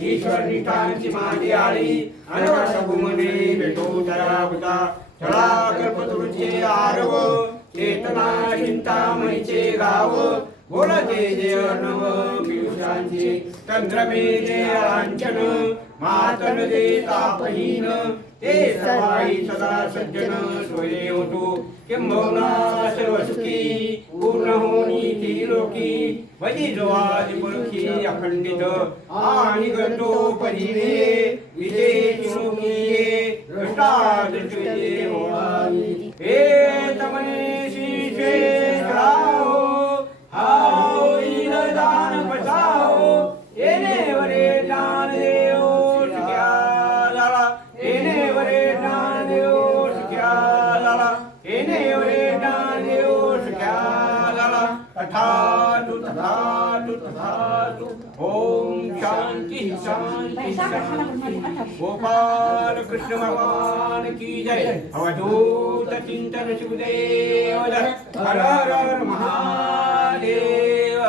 ईश्वर निष्ठांची माझी आळी अनवर्ष भेटो होता चला कल्पतरुचे आरव चेतना चिंतामणीचे गाव. बोलते जे पियुषांचे चंद्रमे मातन दे तापहीन। ते सवाई सदा सज्जन सोये होतो किंबहुना सर्व पूर्ण होनी ती लोकी वजी पुरखी अखंडित आणि गतो परिवे विजय चिमुकिये दृष्टा दृष्टिये हे तथातु तथातु तथातु ओम शांति शांति शांति गोपाल कृष्ण भगवान की जय। अवधूत चिंतन शिवदेव हर हर महादेव।